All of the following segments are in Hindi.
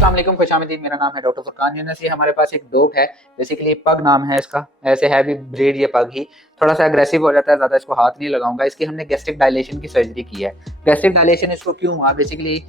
अस्सलाम वालेकुम, खुशामदीद। मेरा नाम है डॉक्टर फुरकान यूनुस। ये हमारे पास एक डॉग है, बेसिकली पग नाम है इसका। ऐसे है भी ब्रीड ये पग ही, थोड़ा सा अग्रेसिव हो जाता है, ज़्यादा इसको हाथ नहीं लगाऊंगा। इसकी हमने गैस्ट्रिक डायलेशन की सर्जरी की है। गैस्ट्रिक डायलेशन इसको क्यों हुआ, बेसिकली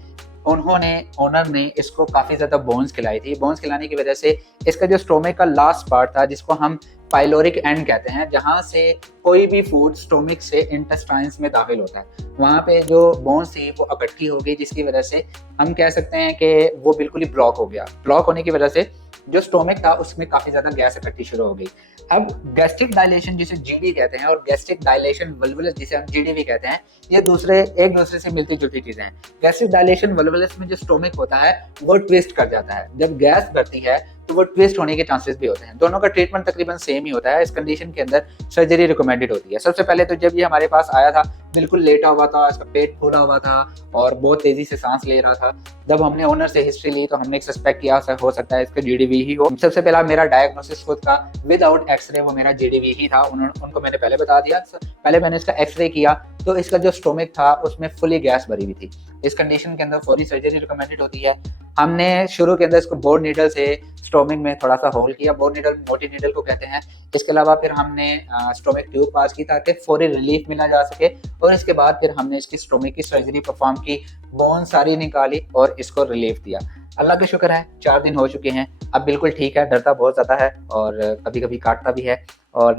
उन्होंने ओनर ने इसको काफ़ी ज़्यादा बोन्स खिलाई थी। बोन्स खिलाने की वजह से इसका जो स्टोमिक का लास्ट पार्ट था, जिसको हम पाइलोरिक एंड कहते हैं, जहाँ से कोई भी फूड स्टोमिक से इंटेस्टाइन्स में दाखिल होता है, वहाँ पे जो बोन्स थी वो इकट्ठी हो गई, जिसकी वजह से हम कह सकते हैं कि वो बिल्कुल ही ब्लॉक हो गया। ब्लॉक होने की वजह से जो स्टोमिक था उसमें काफ़ी ज़्यादा गैस इकट्ठी शुरू हो गई। अब गैस्ट्रिक डायलेशन जिसे जीडी कहते हैं और गैस्ट्रिक डायलेशन वल्वुलस जिसे हम जीडीवी कहते हैं, ये एक दूसरे से मिलती जुलती चीज़ें हैं। गैस्ट्रिक डायलेशन वल्वुलस में जो स्टोमिक होता है वो ट्विस्ट कर जाता है। जब गैस बढ़ती है तो वो ट्विस्ट होने के चांसेस भी होते हैं। दोनों का ट्रीटमेंट तकरीबन सेम ही होता है। इस कंडीशन के अंदर सर्जरी रिकमेंडेड होती है। सबसे पहले तो जब ये हमारे पास आया था, बिल्कुल लेटा हुआ था, इसका पेट फूला हुआ था और बहुत तेजी से सांस ले रहा था। जब हमने ओनर से हिस्ट्री ली तो हमने एक सस्पेक्ट किया हो सकता है इसका जीडीवी ही हो। सबसे पहला मेरा डायग्नोसिस खुद का विदाउट एक्सरे वो मेरा जीडीवी ही था। उनको मैंने पहले बता दिया। पहले मैंने इसका एक्सरे किया तो इसका जो स्टोमिक था उसमें फुली गैस भरी हुई थी। इस कंडीशन के अंदर फौरी सर्जरी रिकमेंडेड होती है। हमने शुरू के अंदर इसको बोर्ड नीडल से स्टोमिक में थोड़ा सा होल किया। बोर्ड नीडल मोटी नीडल को कहते हैं। इसके अलावा फिर हमने स्टोमिक ट्यूब पास की ताकि फौरी रिलीफ मिला जा सके, और इसके बाद फिर हमने इसकी स्टोमिक की सर्जरी परफॉर्म की, बोन सारी निकाली और इसको रिलीफ दिया। अल्लाह का शुक्र है 4 दिन हो चुके हैं, अब बिल्कुल ठीक है। डरता बहुत ज़्यादा है और कभी कभी काटता भी है और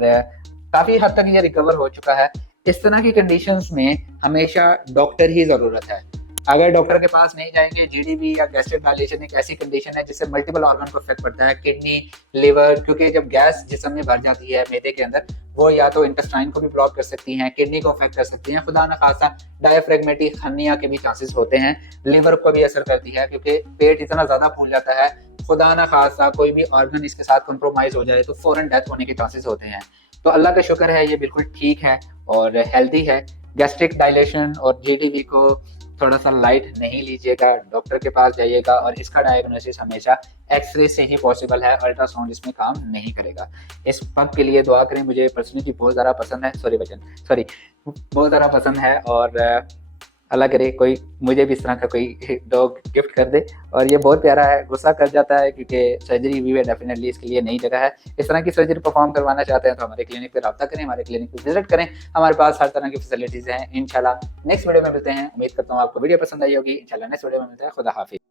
काफ़ी हद तक ये रिकवर हो चुका है। इस तरह की कंडीशंस में हमेशा डॉक्टर ही ज़रूरत है। अगर डॉक्टर के पास नहीं जाएंगे, जीडीवी या गैस्ट्रिक डायलेशन एक ऐसी कंडीशन है जिससे मल्टीपल ऑर्गन को इफेक्ट पड़ता है, किडनी, लिवर, क्योंकि जब गैस जिस्म में भर जाती है मैदे के अंदर, वो या तो इंटेस्टाइन को भी ब्लॉक कर सकती हैं, किडनी को अफेक्ट कर सकती हैं, खुदा न खासा डायफ्रेगमेटिक हर्निया के भी चांसेस होते हैं। लिवर को भी असर करती है क्योंकि पेट इतना ज़्यादा फूल जाता है, खुदा न खासा कोई भी ऑर्गन इसके साथ कॉम्प्रोमाइज हो जाए तो फौरन डेथ होने के चांसेस होते हैं। तो अल्लाह का शुक्र है ये बिल्कुल ठीक है और हेल्दी है। गैस्ट्रिक डायलेशन और जीडीवी को थोड़ा सा लाइट नहीं लीजिएगा, डॉक्टर के पास जाइएगा और इसका डायग्नोसिस हमेशा एक्सरे से ही पॉसिबल है, अल्ट्रासाउंड इसमें काम नहीं करेगा। इस पग के लिए दुआ करें। मुझे पर्सनली बहुत ज़्यादा पसंद है, बहुत ज़्यादा पसंद है और अल्लाह करे कोई मुझे भी इस तरह का कोई डॉग गिफ्ट कर दे। और ये बहुत प्यारा है, गुस्सा कर जाता है क्योंकि सर्जरी हुई है, डेफिनेटली इसके लिए नई जगह है। इस तरह की सर्जरी परफॉर्म करवाना चाहते हैं तो हमारे क्लिनिक पर रब्ता करें, हमारे क्लिनिक पर विजिट करें। हमारे पास हर तरह की फैसिलिटीज़ हैं। इंशाल्लाह नेक्स्ट वीडियो में मिलते हैं। उम्मीद करता हूँ आपको वीडियो पसंद आई होगी। इंशाल्लाह नेक्स्ट वीडियो में मिलते हैं। खुदा हाफिज़।